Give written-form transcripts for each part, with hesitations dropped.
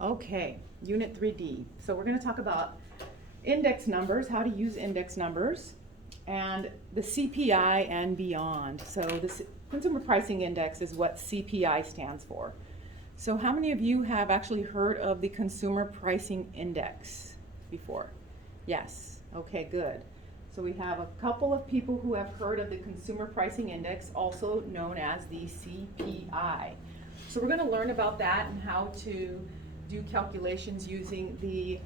Okay, Unit 3D. So we're going to talk about index numbers, how to use index numbers, and the CPI and beyond. So the Consumer Pricing Index is what CPI stands for. So how many of you have actually heard of the Consumer Pricing Index before? Yes, okay, good. So we have a couple of people who have heard of the Consumer Pricing Index, also known as the CPI. So we're going to learn about that and how to do calculations using the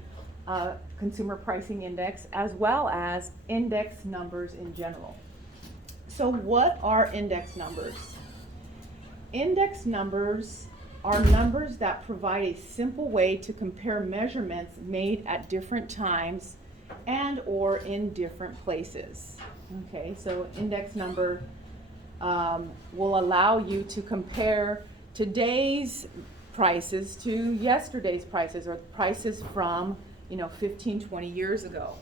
Consumer Pricing Index, as well as index numbers in general. So what are index numbers? Index numbers are numbers that provide a simple way to compare measurements made at different times and or in different places. Okay, so index number will allow you to compare today's prices to yesterday's prices, or prices from 15, 20 years ago.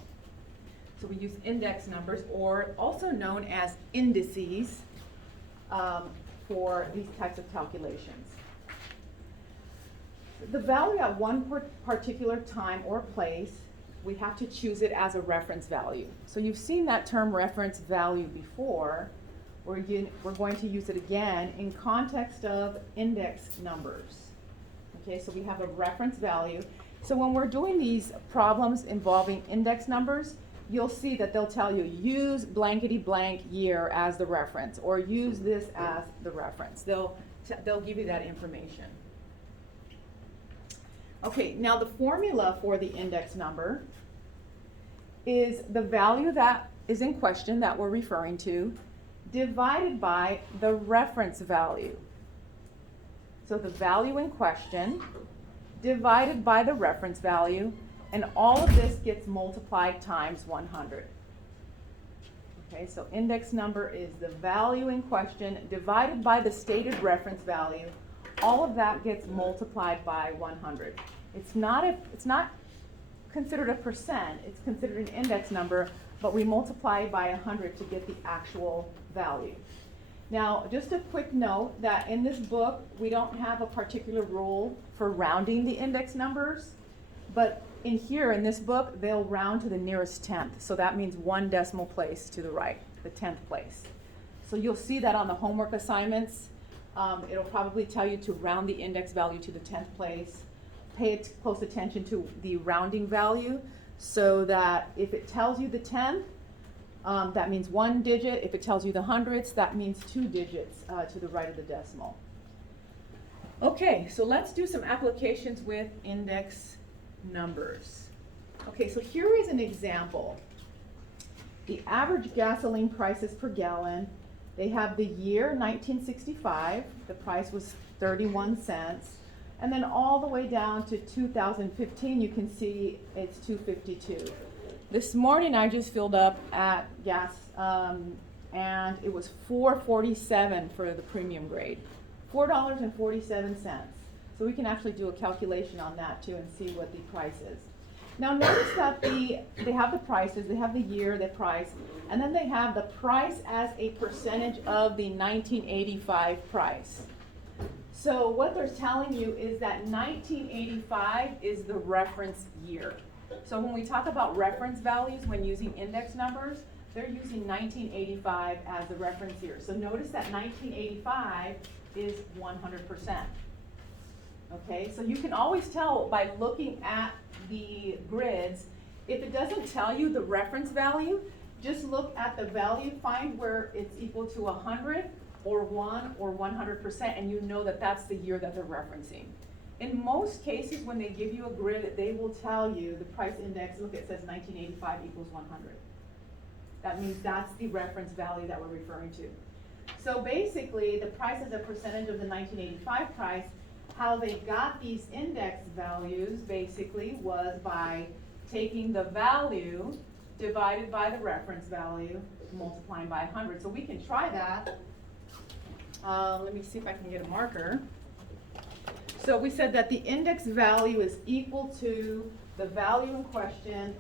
So we use index numbers, or also known as indices, for these types of calculations. The value at one particular time or place, we have to choose it as a reference value. So you've seen that term reference value before. We're going to use it again in context of index numbers. Okay, so we have a reference value. So when we're doing these problems involving index numbers, you'll see that they'll tell you, use blankety blank year as the reference, or use this as the reference. They'll give you that information. Okay, now the formula for the index number is the value that is in question that we're referring to divided by the reference value. So the value in question divided by the reference value, and all of this gets multiplied times 100. Okay, so index number is the value in question divided by the stated reference value. All of that gets multiplied by 100. It's not considered a percent, it's considered an index number, but we multiply it by 100 to get the actual value. Now, just a quick note that in this book, we don't have a particular rule for rounding the index numbers, but in here, in this book, they'll round to the nearest tenth. So that means one decimal place to the right, the 10th place. So you'll see that on the homework assignments. It'll probably tell you to round the index value to the 10th place. Pay close attention to the rounding value, so that if it tells you the 10th, that means one digit. If it tells you the hundredths, that means two digits to the right of the decimal. Okay, so let's do some applications with index numbers. Okay, so here is an example. The average gasoline prices per gallon, they have the year 1965, the price was 31 cents, and then all the way down to 2015, you can see it's 2.52. This morning I just filled up at gas, and it was $4.47 for the premium grade, $4.47. So we can actually do a calculation on that too and see what the price is. Now notice that they have the prices, they have the year, the price, and then they have the price as a percentage of the 1985 price. So what they're telling you is that 1985 is the reference year. So when we talk about reference values when using index numbers, they're using 1985 as the reference year. So notice that 1985 is 100%. Okay, so you can always tell by looking at the grids. If it doesn't tell you the reference value, just look at the value, find where it's equal to 100 or 1 or 100%, and you know that that's the year that they're referencing. In most cases, when they give you a grid, they will tell you the price index, look, it says 1985 equals 100. That means that's the reference value that we're referring to. So basically, the price is a percentage of the 1985 price. How they got these index values basically was by taking the value divided by the reference value, multiplying by 100. So we can try that. Let me see if I can get a marker. So we said that the index value is equal to the value in question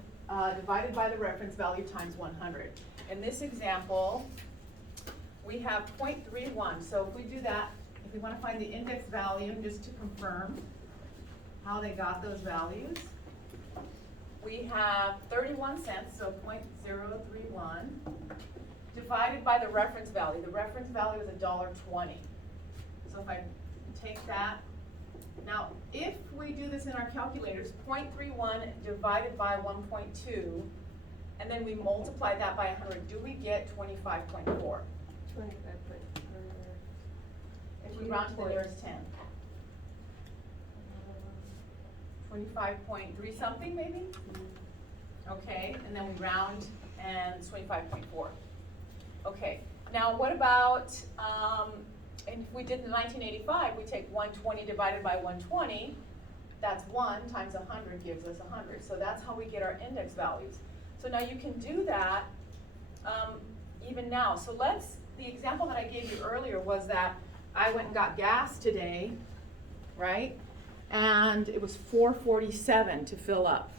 divided by the reference value times 100. In this example, we have 0.31. So if we do that, if we want to find the index value, just to confirm, how they got those values. We have 31 cents, so 0.031, divided by the reference value. The reference value is $1.20. So if I take that, now if we do this in our calculators, 0.31 divided by 1.2, and then we multiply that by 100, do we get 25.4? 25.4. If we round to the nearest 10. 25.3 something maybe? Okay, and then we round and it's 25.4. Okay, now what about, and if we did in 1985, we take 120 divided by 120, that's 1 times 100 gives us 100. So that's how we get our index values. So now you can do that even now. So the example that I gave you earlier was that I went and got gas today, right? And it was $4.47 to fill up.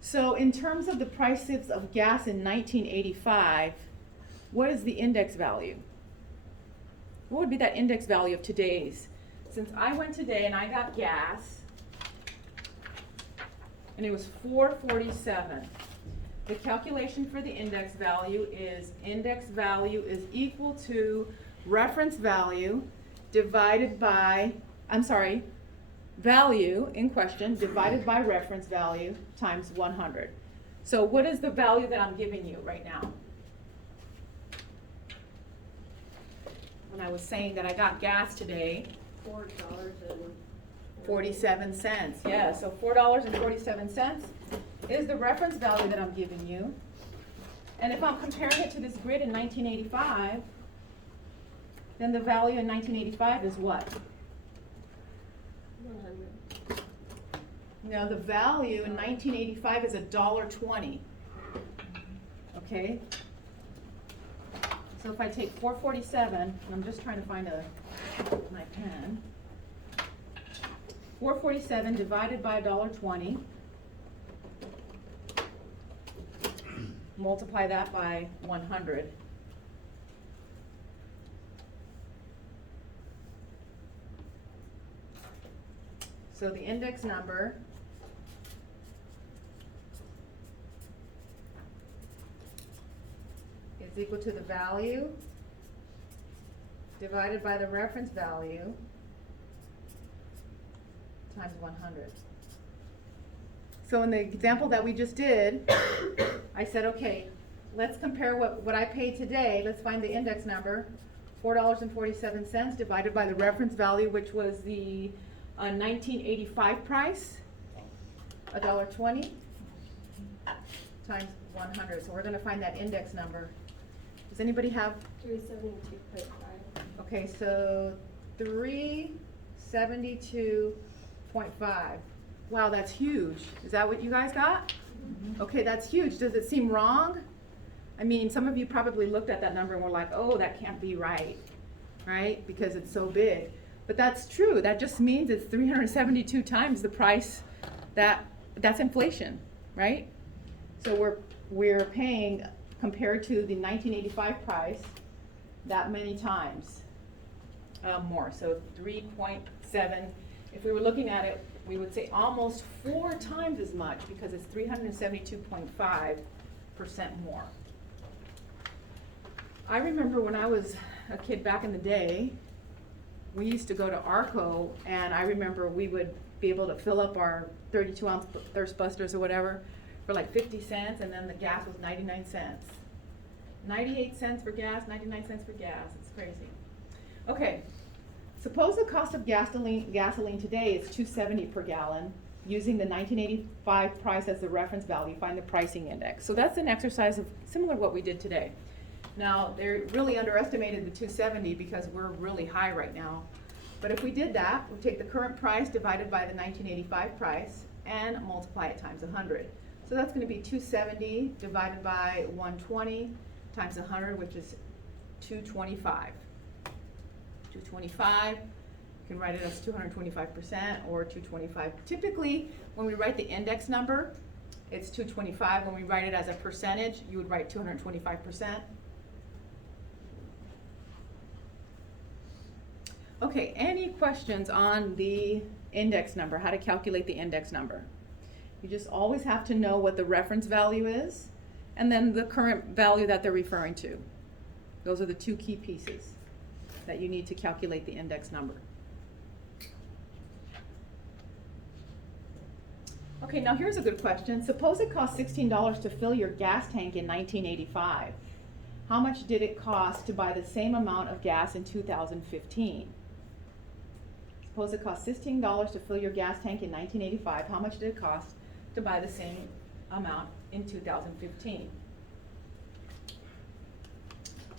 So in terms of the prices of gas in 1985, what is the index value? What would be that index value of today's? Since I went today and I got gas, and it was $4.47. The calculation for the index value is equal to reference value divided by, value in question divided by reference value times 100. So what is the value that I'm giving you right now? When I was saying that I got gas today, $4.47. Yeah, so $4.47 is the reference value that I'm giving you. And if I'm comparing it to this grid in 1985, then the value in 1985 is what? 100. No, the value in 1985 is $1.20. Okay? So if I take 447, and I'm just trying to find my pen. 447 divided by $1.20. Multiply that by 100. So the index number is equal to the value divided by the reference value times 100. So in the example that we just did, I said, okay, let's compare what I paid today. Let's find the index number, $4.47 divided by the reference value, which was the 1985 price, $1.20 times 100. So we're going to find that index number. Does anybody have? 372.5. Okay, so 372.5. Wow, that's huge. Is that what you guys got? Mm-hmm. Okay, that's huge. Does it seem wrong? I mean, some of you probably looked at that number and were like, oh, that can't be right, right? Because it's so big. But that's true. That just means it's 372 times the price that's inflation, right? So we're paying, compared to the 1985 price, that many times more. So 3.7. If we were looking at it, we would say almost 4 times as much because it's 372.5% more. I remember when I was a kid back in the day, we used to go to Arco, and I remember we would be able to fill up our 32-ounce Thirst Busters or whatever for like 50 cents, and then the gas was 99 cents. 98 cents for gas, 99 cents for gas. It's crazy. Okay, suppose the cost of gasoline today is $2.70 per gallon. Using the 1985 price as the reference value, find the pricing index. So that's an exercise of similar to what we did today. Now, they really underestimated the 270 because we're really high right now. But if we did that, we take the current price divided by the 1985 price and multiply it times 100. So that's going to be 270 divided by 120 times 100, which is 225. 225, you can write it as 225% or 225. Typically, when we write the index number, it's 225. When we write it as a percentage, you would write 225%. Okay, any questions on the index number, how to calculate the index number. You just always have to know what the reference value is and then the current value that they're referring to. Those are the two key pieces that you need to calculate the index number. Okay, now here's a good question. Suppose it cost $16 to fill your gas tank in 1985. How much did it cost to buy the same amount of gas in 2015? Suppose it cost $16 to fill your gas tank in 1985. How much did it cost to buy the same amount in 2015?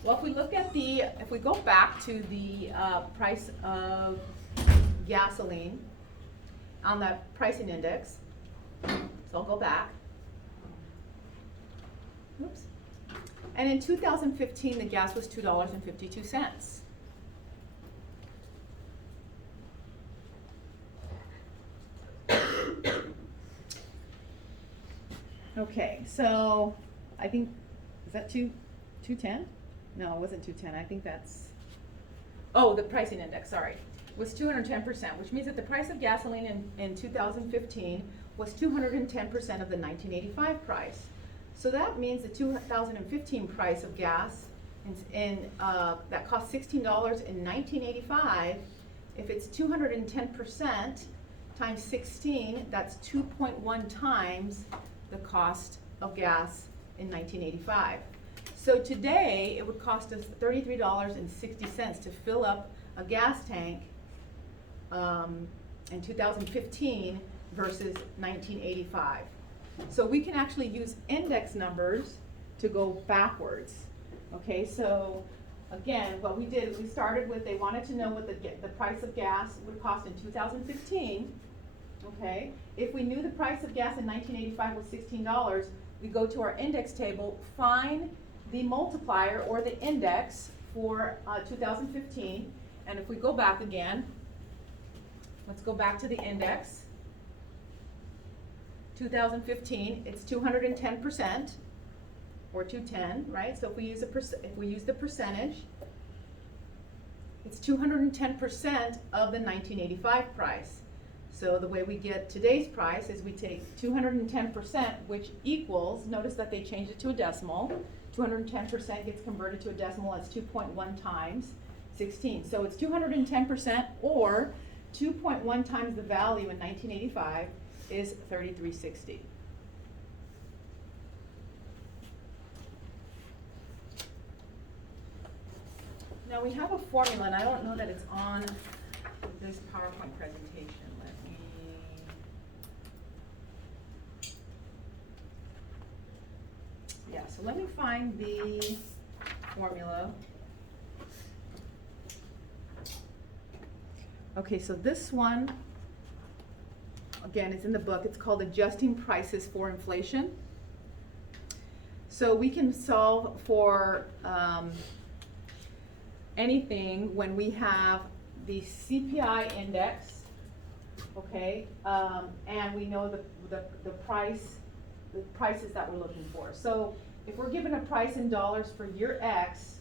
Well, if we look at if we go back to the price of gasoline on that pricing index, so I'll go back. Oops. And in 2015, the gas was $2.52. Okay, so I think, is that 210? No, it wasn't 210. I think that's, oh, the pricing index, sorry, was 210%, which means that the price of gasoline in 2015 was 210% of the 1985 price. So that means the 2015 price of gas that cost $16 in 1985, if it's 210% times 16, that's 2.1 times the cost of gas in 1985. So today, it would cost us $33.60 to fill up a gas tank in 2015 versus 1985. So we can actually use index numbers to go backwards. Okay, so again, what we did is we started with, they wanted to know what the price of gas would cost in 2015. Okay, if we knew the price of gas in 1985 was $16, we go to our index table, find the multiplier or the index for 2015, and if we go back again, let's go back to the index. 2015, it's 210%, or 210, right? So if we use the percentage, it's 210% of the 1985 price. So the way we get today's price is we take 210%, which equals, notice that they changed it to a decimal. 210% gets converted to a decimal as 2.1 times 16. So it's 210%, or 2.1 times the value in 1985 is $33.60. Now we have a formula, and I don't know that it's on this PowerPoint presentation. So let me find the formula. Okay, so this one, again, is in the book. It's called Adjusting Prices for Inflation. So we can solve for anything when we have the CPI index, okay, and we know the prices that we're looking for. So if we're given a price in dollars for year X,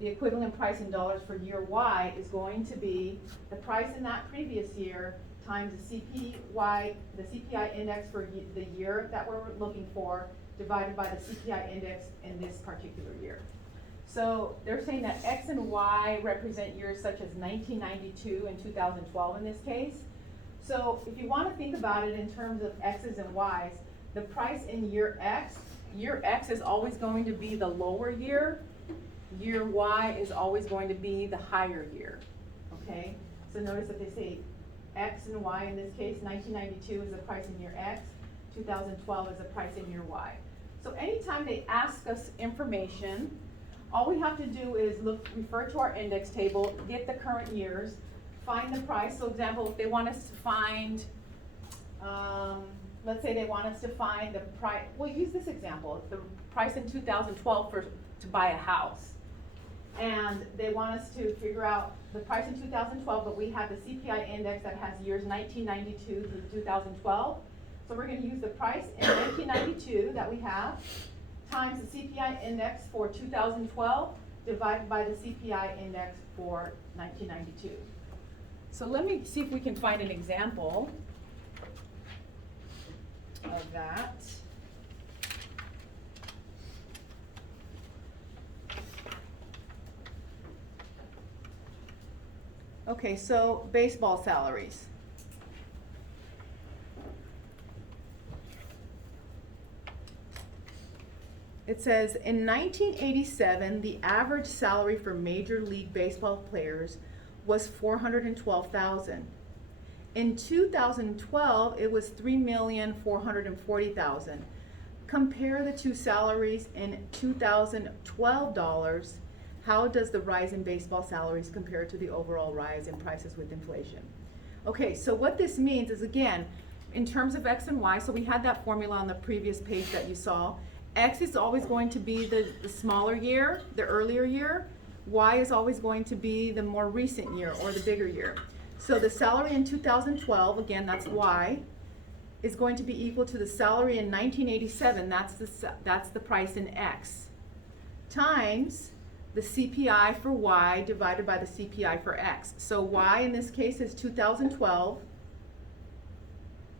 the equivalent price in dollars for year Y is going to be the price in that previous year times the CPI index for the year that we're looking for, divided by the CPI index in this particular year. So they're saying that X and Y represent years such as 1992 and 2012 in this case. So if you want to think about it in terms of X's and Y's, the price in year X is always going to be the lower year. Year Y is always going to be the higher year, okay? So notice that they say X and Y in this case. 1992 is the price in year X, 2012 is the price in year Y. So anytime they ask us information, all we have to do is refer to our index table, get the current years, find the price. So example, if they want us to find, let's say they want us to find the price, we'll use this example, the price in 2012 to buy a house. And they want us to figure out the price in 2012, but we have the CPI index that has years 1992 through 2012. So we're going to use the price in 1992 that we have times the CPI index for 2012 divided by the CPI index for 1992. So let me see if we can find an example of that. Okay, so baseball salaries. It says, in 1987, the average salary for Major League Baseball players was $412,000. In 2012, it was $3,440,000. Compare the two salaries in 2012 dollars. How does the rise in baseball salaries compare to the overall rise in prices with inflation? Okay, so what this means is, again, in terms of X and Y, so we had that formula on the previous page that you saw. X is always going to be the smaller year, the earlier year. Y is always going to be the more recent year or the bigger year. So the salary in 2012, again, that's Y, is going to be equal to the salary in 1987, that's the price in X, times the CPI for Y divided by the CPI for X. So Y in this case is 2012,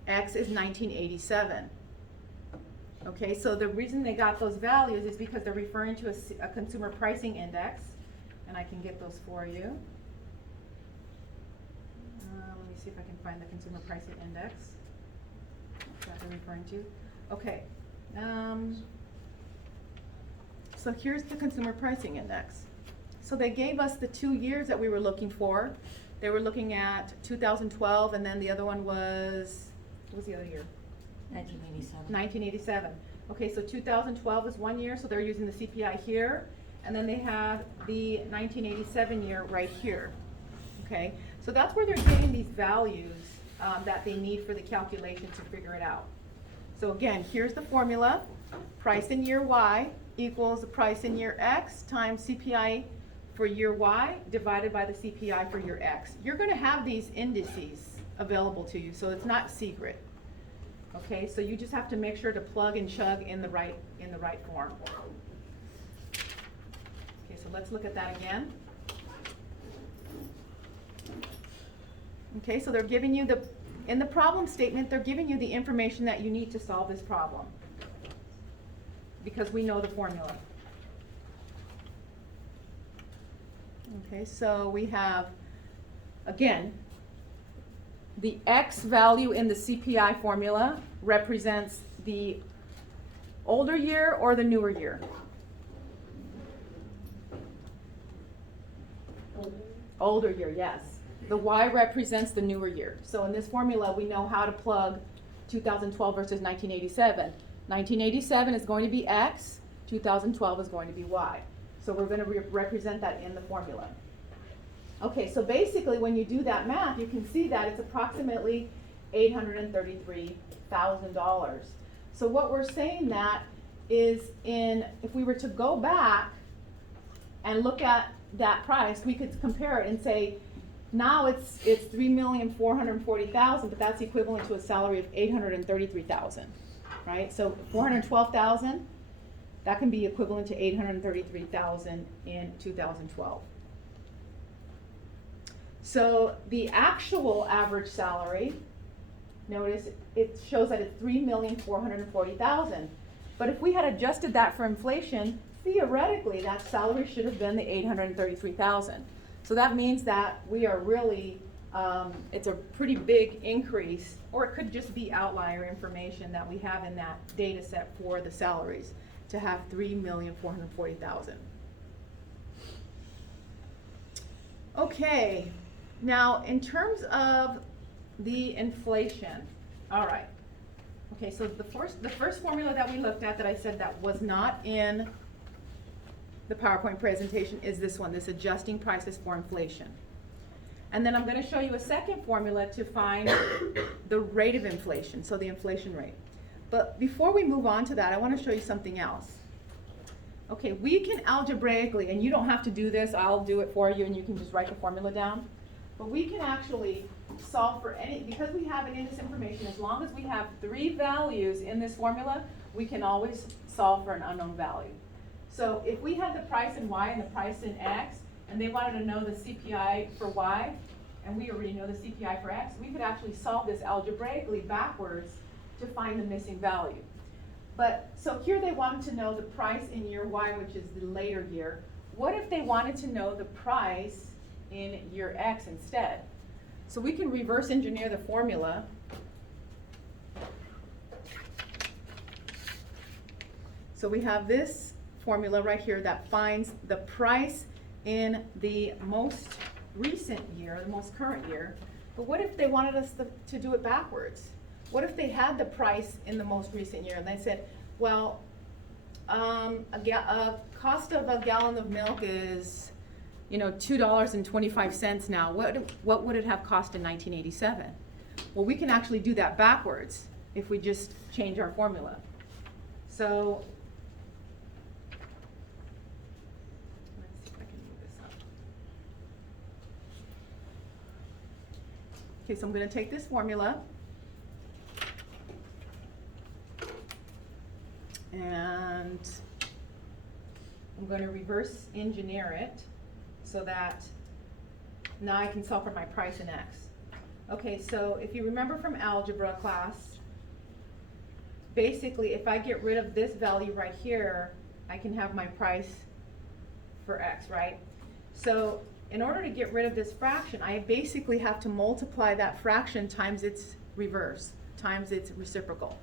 X is 1987. Okay, so the reason they got those values is because they're referring to a consumer pricing index, and I can get those for you. Let me see if I can find the consumer pricing index that they're referring to. Okay, so here's the consumer pricing index. So they gave us the 2 years that we were looking for. They were looking at 2012, and then the other one was, what was the other year? 1987. 1987. Okay, so 2012 is 1 year, so they're using the CPI here, and then they have the 1987 year right here. Okay, so that's where they're getting these values that they need for the calculation to figure it out. So again, here's the formula. Price in year Y equals the price in year X times CPI for year Y divided by the CPI for year X. You're going to have these indices available to you, so it's not secret. Okay, so you just have to make sure to plug and chug in the right form. Okay, so let's look at that again. Okay, so they're giving you in the problem statement, they're giving you the information that you need to solve this problem, because we know the formula. Okay, so we have, again, the X value in the CPI formula represents the older year or the newer year? Older year, yes. The Y represents the newer year. So in this formula, we know how to plug 2012 versus 1987. 1987 is going to be X, 2012 is going to be Y. So we're going to represent that in the formula. Okay, so basically when you do that math, you can see that it's approximately $833,000. So what we're saying that is, if we were to go back and look at that price, we could compare it and say, now it's $3,440,000, but that's equivalent to a salary of $833,000, right? So $412,000, that can be equivalent to $833,000 in 2012. So the actual average salary, notice it shows that it's $3,440,000. But if we had adjusted that for inflation, theoretically that salary should have been the $833,000. So that means that we are really, it's a pretty big increase, or it could just be outlier information that we have in that data set for the salaries to have $3,440,000. Okay, now in terms of the inflation, all right. Okay, so the first formula that we looked at that I said that was not in the PowerPoint presentation is this one, this adjusting prices for inflation. And then I'm going to show you a second formula to find the rate of inflation, so the inflation rate. But before we move on to that, I want to show you something else. Okay, we can algebraically, and you don't have to do this, I'll do it for you and you can just write the formula down. But we can actually solve for any, because we have any of this information, as long as we have 3 values in this formula, we can always solve for an unknown value. So if we had the price in Y and the price in X, and they wanted to know the CPI for Y and we already know the CPI for X, we could actually solve this algebraically backwards to find the missing value. But, so here they wanted to know the price in year Y, which is the later year. What if they wanted to know the price in year X instead? So we can reverse engineer the formula. So we have this formula right here that finds the price in the most recent year, the most current year. But what if they wanted us to do it backwards? What if they had the price in the most recent year and they said, well, a cost of a gallon of milk is, $2.25 now. What would it have cost in 1987? Well, we can actually do that backwards if we just change our formula. So let's see if I can move this up. Okay, so I'm going to take this formula and I'm going to reverse engineer it so that now I can solve for my price in X. Okay, so if you remember from algebra class, basically if I get rid of this value right here, I can have my price for X, right? So in order to get rid of this fraction, I basically have to multiply that fraction times its reverse, times its reciprocal.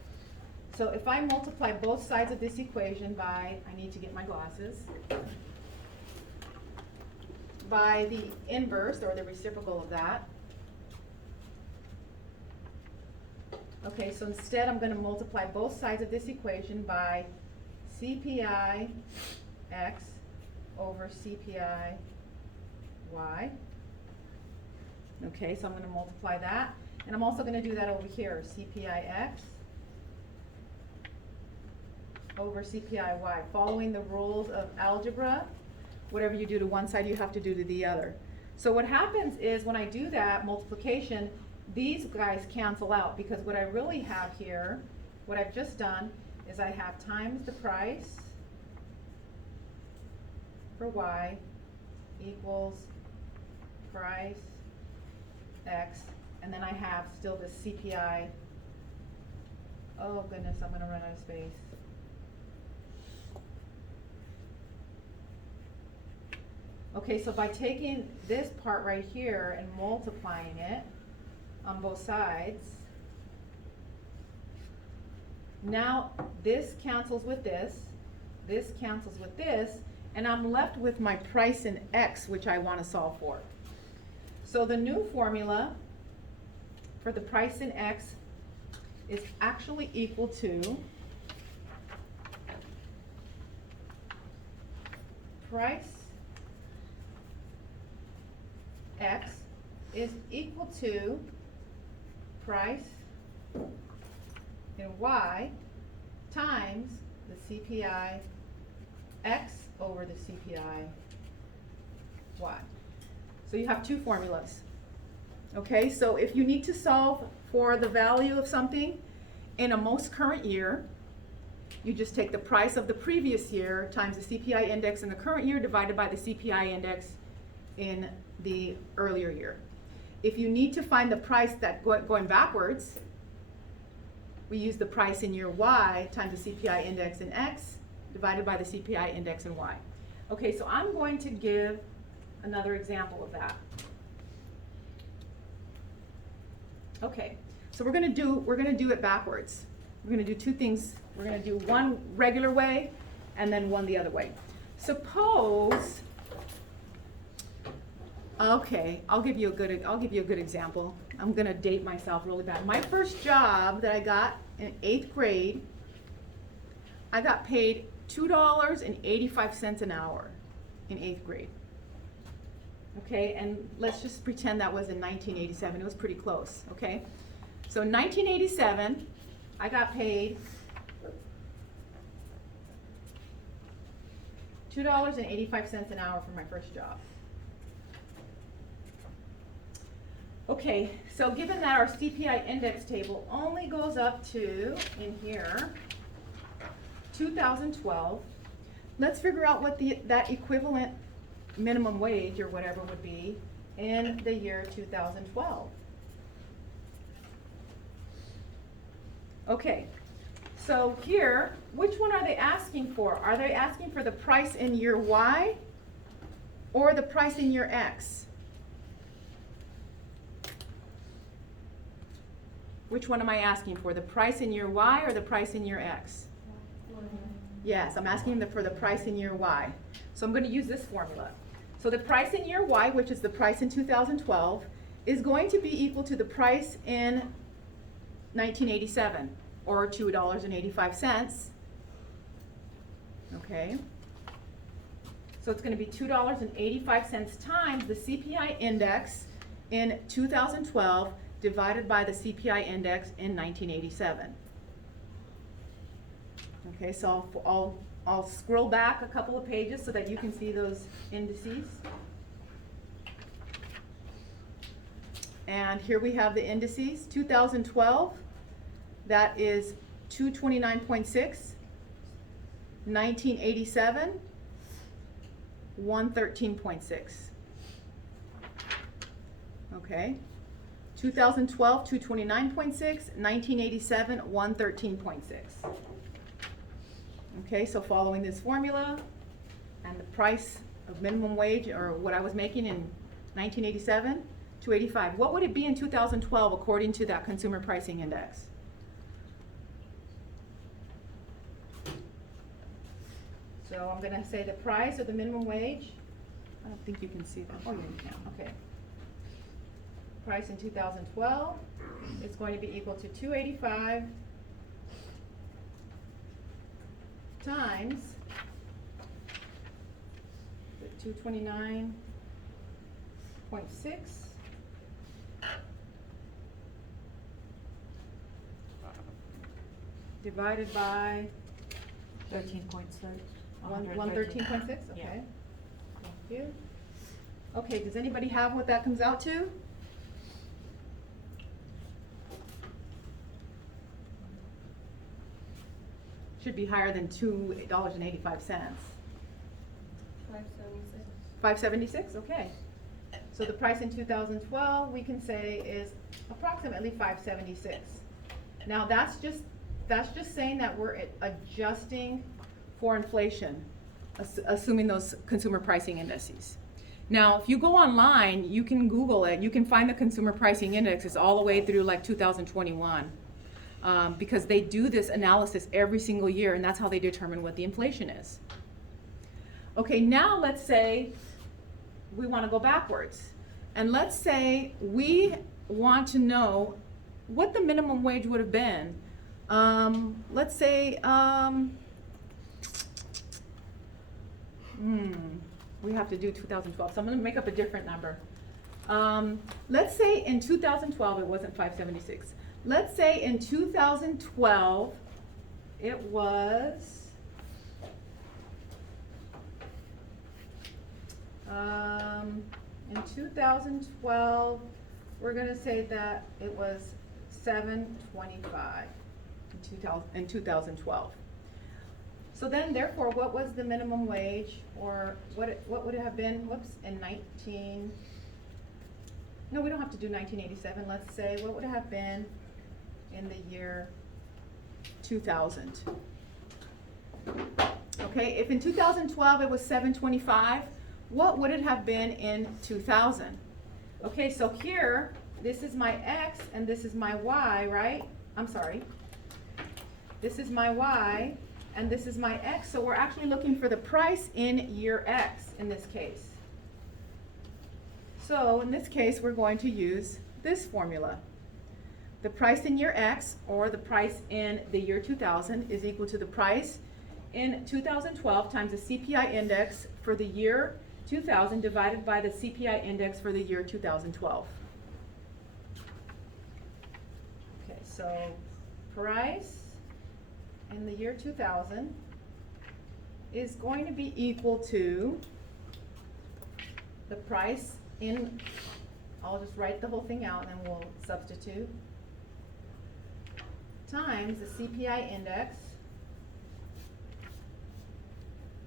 So if I multiply both sides of this equation by, I need to get my glasses, by the inverse or the reciprocal of that. Okay, so instead I'm going to multiply both sides of this equation by CPI X over CPI Y. Okay, so I'm going to multiply that. And I'm also going to do that over here, CPI X over CPI Y. Following the rules of algebra, whatever you do to one side, you have to do to the other. So what happens is when I do that multiplication, these guys cancel out because what I really have here, what I've just done, is I have times the price for Y equals price X, and then I have still the CPI. Oh goodness, I'm going to run out of space. Okay, so by taking this part right here and multiplying it on both sides, now this cancels with this cancels with this, and I'm left with my price in X, which I want to solve for. So the new formula for the price in X is actually equal to price X is equal to price in Y times the CPI X over the CPI Y. So you have two formulas. Okay, so if you need to solve for the value of something in a most current year, you just take the price of the previous year times the CPI index in the current year divided by the CPI index in the earlier year. If you need to find the price that going backwards, we use the price in year Y times the CPI index in X divided by the CPI index in Y. Okay, so I'm going to give another example of that. Okay, so we're gonna do it backwards. We're gonna do two things. We're gonna do one regular way and then one the other way. Suppose, okay, I'll give you a good example. I'm gonna date myself really bad. My first job that I got in 8th grade, I got paid $2.85 an hour in 8th grade. Okay, and let's just pretend that was in 1987. It was pretty close, okay? So in 1987, I got paid $2.85 an hour for my first job. Okay, so given that our CPI index table only goes up to, in here, 2012, let's figure out what that equivalent minimum wage or whatever would be in the year 2012. Okay, so here, which one are they asking for? Are they asking for the price in year Y or the price in year X? Which one am I asking for? The price in year Y or the price in year X? Yes, I'm asking them for the price in year Y. So I'm going to use this formula. So the price in year Y, which is the price in 2012, is going to be equal to the price in 1987, or $2.85. Okay. So it's going to be $2.85 times the CPI index in 2012 divided by the CPI index in 1987. Okay, so I'll scroll back a couple of pages so that you can see those indices. And here we have the indices. 2012, that is 229.6. 1987, 113.6. Okay. 2012, 229.6. 1987, 113.6. Okay, so following this formula and the price of minimum wage, or what I was making in 1987, $2.85. What would it be in 2012 according to that consumer pricing index? So I'm going to say the price of the minimum wage. I don't think you can see that. Oh, yeah, you can. Okay. Price in 2012 is going to be equal to $2.85 times the 229.6 divided by 13.6. 113.6. Okay. Yeah. Thank you. Okay. Does anybody have what that comes out to? Should be higher than $2.85. 576. $5.76. Okay. So the price in 2012 we can say is approximately $5.76. Now that's just saying that we're adjusting for inflation, assuming those consumer pricing indices. Now, if you go online, you can Google it. You can find the consumer pricing indexes all the way through like 2021. Because they do this analysis every single year, and that's how they determine what the inflation is. Okay, now let's say we want to go backwards. And let's say we want to know what the minimum wage would have been. Let's say, we have to do 2012, so I'm going to make up a different number. Let's say in 2012 it wasn't 576. Let's say in 2012 it was in 2012 we're going to say that it was $7.25 in 2012. So then therefore what was the minimum wage, or what would it have been, in no, we don't have to do 1987. Let's say what would it have been in the year 2000. Okay, if in 2012 it was $7.25, what would it have been in 2000? Okay, so here, this is my X and this is my Y, right? I'm sorry. This is my Y and this is my X, so we're actually looking for the price in year X in this case. So in this case, we're going to use this formula. The price in year X, or the price in the year 2000, is equal to the price in 2012 times the CPI index for the year 2000 divided by the CPI index for the year 2012. Okay, so price in the year 2000 is going to be equal to the price in, I'll just write the whole thing out and then we'll substitute, times the CPI index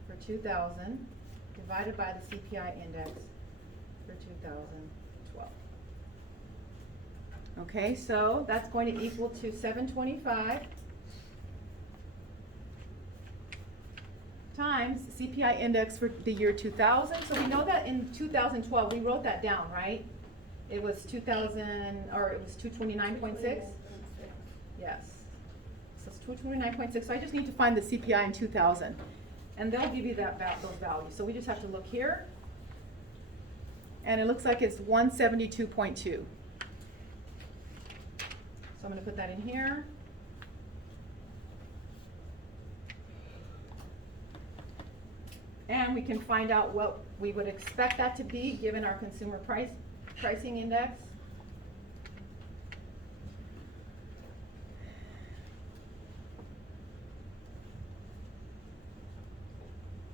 for 2000 divided by the CPI index for 2012. Okay, so that's going to equal to 725 times CPI index for the year 2000. So we know that in 2012, we wrote that down, right? It was 2000, or it was 229.6? Yes. So it's 229.6. So I just need to find the CPI in 2000. And they'll give you those values. So we just have to look here. And it looks like it's 172.2. So I'm going to put that in here. And we can find out what we would expect that to be given our consumer pricing index.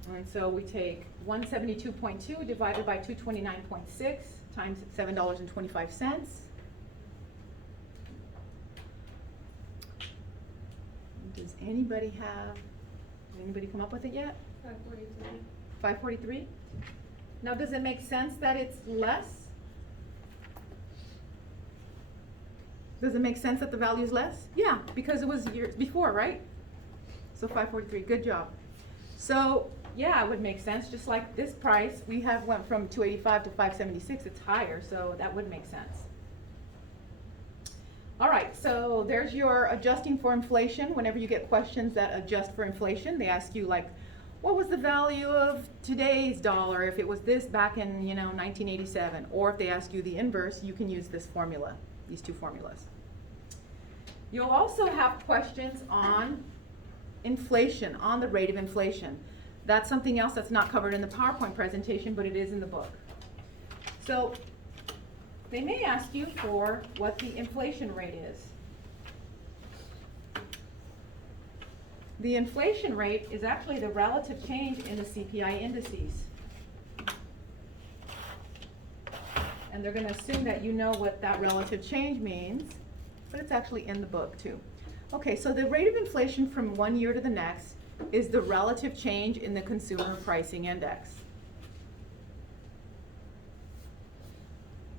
And so we take 172.2 divided by 229.6 times $7.25. Does anybody come up with it yet? 543. 543? Now, does it make sense that it's less? Does it make sense that the value is less? Yeah, because it was years before, right? So 543, good job. So, yeah, it would make sense. Just like this price, we have went from 285 to 576. It's higher, so that would make sense. All right, so there's your adjusting for inflation. Whenever you get questions that adjust for inflation, they ask you like, what was the value of today's dollar if it was this back in, 1987? Or if they ask you the inverse, you can use this formula, these two formulas. You'll also have questions on inflation, on the rate of inflation. That's something else that's not covered in the PowerPoint presentation, but it is in the book. So they may ask you for what the inflation rate is. The inflation rate is actually the relative change in the CPI indices. And they're going to assume that you know what that relative change means, but it's actually in the book too. Okay, so the rate of inflation from one year to the next is the relative change in the consumer pricing index.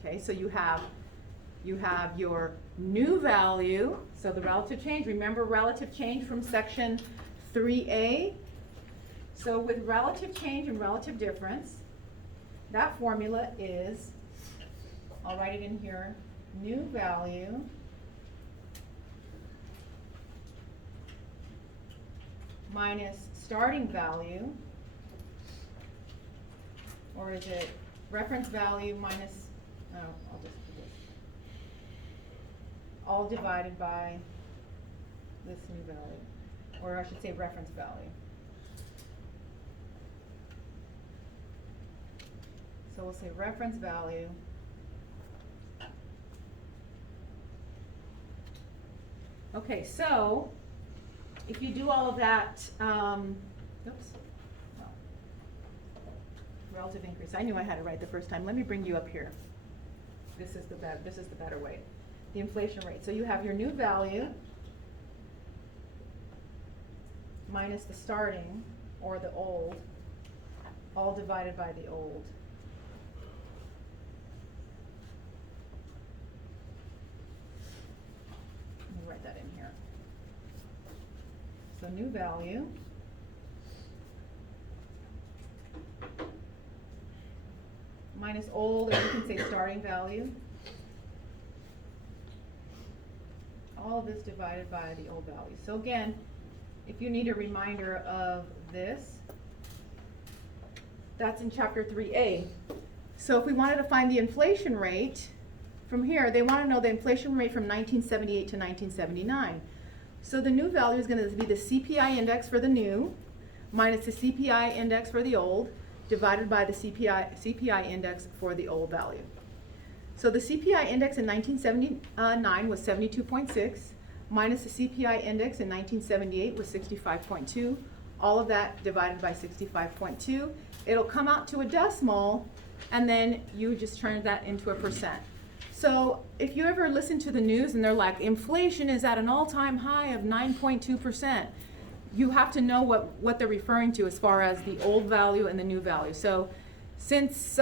Okay, so you have your new value, so the relative change, remember relative change from section 3A? So with relative change and relative difference, that formula is, I'll write it in here, new value minus starting value, or is it reference value minus, I'll just do this, all divided by this new value, or I should say reference value. So we'll say reference value okay, so if you do all of that, relative increase. I knew I had it right the first time. Let me bring you up here. This is the better way. The inflation rate. So you have your new value minus the starting or the old, all divided by the old. Let me write that in here. So new value minus old, or you can say starting value. All of this divided by the old value. So again, if you need a reminder of this, that's in chapter 3A. So if we wanted to find the inflation rate from here, they want to know the inflation rate from 1978 to 1979. So the new value is going to be the CPI index for the new minus the CPI index for the old divided by the CPI index for the old value. So the CPI index in 1979 was 72.6 minus the CPI index in 1978 was 65.2. All of that divided by 65.2. It'll come out to a decimal, and then you just turn that into a percent. So if you ever listen to the news and they're like, inflation is at an all-time high of 9.2%, you have to know what they're referring to as far as the old value and the new value. So Since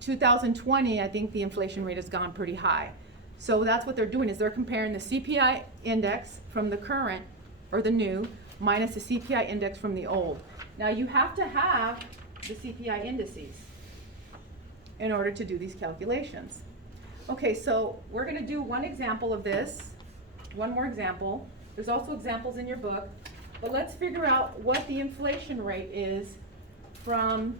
2020, I think the inflation rate has gone pretty high. So that's what they're doing, is they're comparing the CPI index from the current, or the new, minus the CPI index from the old. Now you have to have the CPI indices in order to do these calculations. Okay, so we're gonna do one example of this, one more example. There's also examples in your book, but let's figure out what the inflation rate is from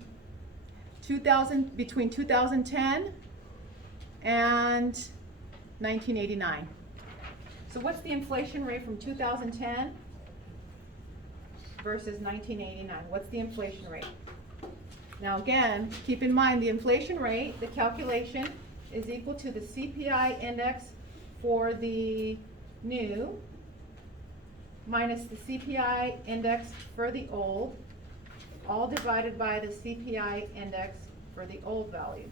between 2010 and 1989. So what's the inflation rate from 2010 versus 1989? What's the inflation rate? Now again, keep in mind the inflation rate, the calculation is equal to the CPI index for the new minus the CPI index for the old, all divided by the CPI index for the old value.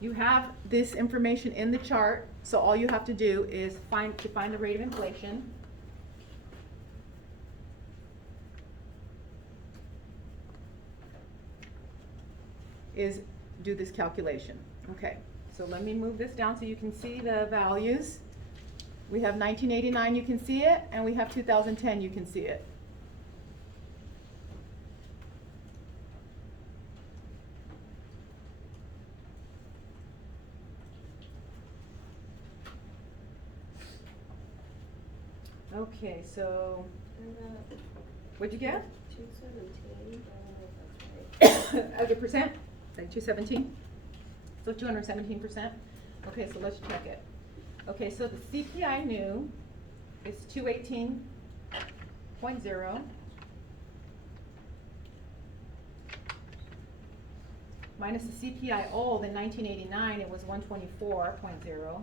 You have this information in the chart, so all you have to do is find the rate of inflation. Is do this calculation. Okay, so let me move this down so you can see the values. We have 1989, you can see it, and we have 2010, you can see it. Okay, so what'd you get? 217. That's right. As a percent? Like 217? So 217%? Okay, so let's check it. Okay, so the CPI new is 218.0 minus the CPI old in 1989, it was 124.0.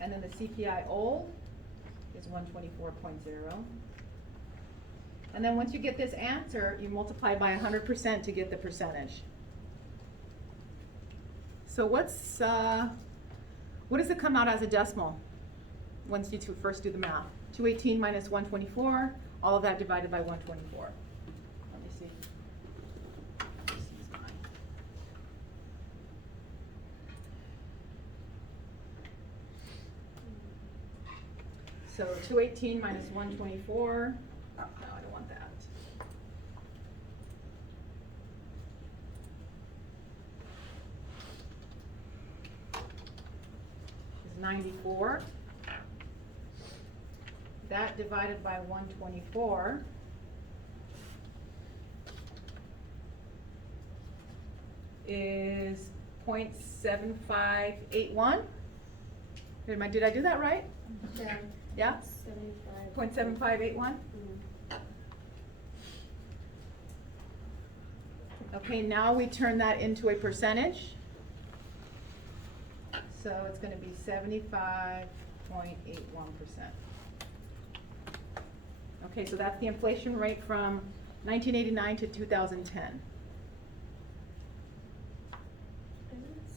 And then the CPI old is 124.0. And then once you get this answer, you multiply by 100% to get the percentage. So what does it come out as a decimal once you first do the math? 218 minus 124, all of that divided by 124. Let me see. So 218 minus 124, no, I don't want that. Is 94. That divided by 124 is 0.7581. Did I do that right? Yeah. Yeah? 75. 0.7581? Okay, now we turn that into a percentage. So it's going to be 75.81%. Okay, so that's the inflation rate from 1989 to 2010. Isn't it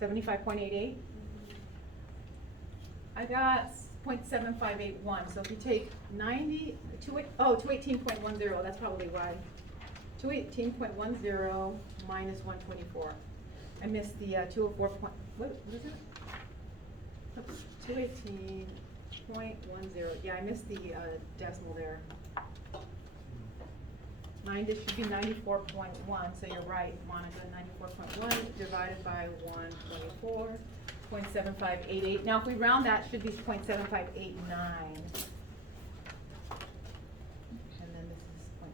75.88? 75.88? I got 0.7581, so if you take 218.10, that's probably why. 218.10 minus 124. I missed the 204 point, what is it? 218.10, yeah, I missed the decimal there. This should be 94.1, so you're right, Monica, 94.1 divided by 124. 0.7588. Now if we round that, it should be 0.7589. And then this is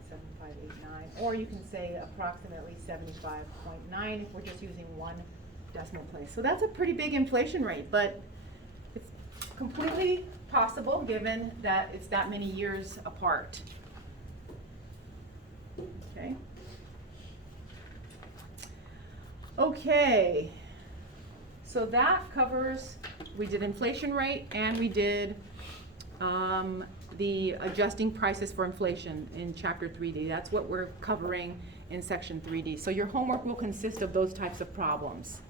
0.7589. Or you can say approximately 75.9 if we're just using one decimal place. So that's a pretty big inflation rate, but it's completely possible given that it's that many years apart. Okay. Okay. So that covers, we did inflation rate and we did the adjusting prices for inflation in chapter 3D. That's what we're covering in section 3D. So your homework will consist of those types of problems.